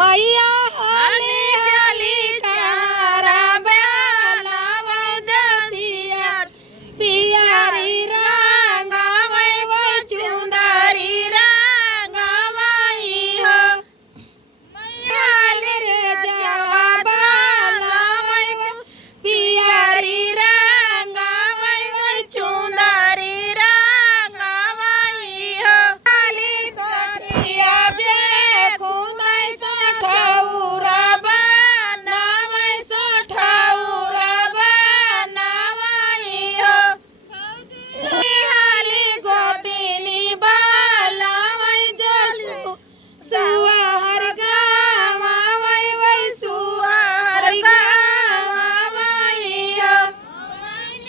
मैया हाली हाली